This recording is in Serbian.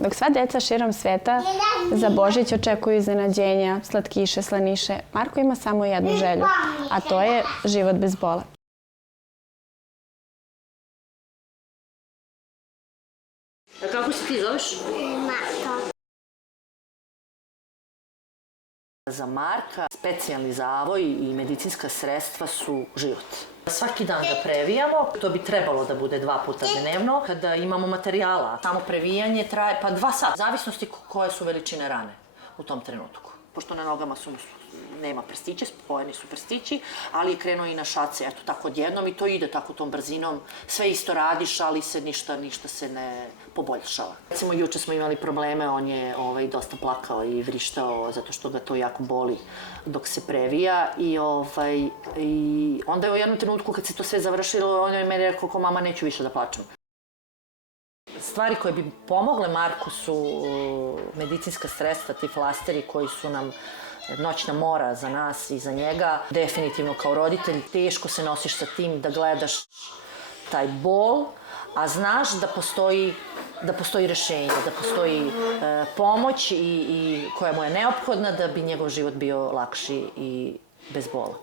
Dok sva deca širom sveta za Božić očekuju iznenađenja, slatkiše, slaniše, Marko ima samo jednu želju, a to je život bez bola. Kako se ti zoveš? Marko. Za Marka specijalni zavoj i medicinska sredstva su život. Svaki dan ga previjamo, to bi trebalo da bude 2 puta dnevno. Kada imamo materijala, samo previjanje traje pa 2 sata, zavisnosti koje su veličine rane u tom trenutku. Pošto na nogama nema prstiće, spojeni su prstići, ali je krenuo i na šace, eto tako odjednom i to ide tako tom brzinom. Sve isto radiš, ali se ništa se ne poboljšava. Recimo, juče smo imali probleme, on je dosta plakao i vrištao zato što ga to jako boli dok se previja i onda je u jednom trenutku kad se to sve završilo, on je meni rekao kao mama neću više da plačem. Stvari koje bi pomogle Marku su medicinska sredstva, ti flasteri koji su nam noćna mora za nas i za njega. Definitivno kao roditelj teško se nosiš sa tim da gledaš taj bol, a znaš da postoji rešenje, da postoji pomoć koja mu je neophodna da bi njegov život bio lakši i bez bola.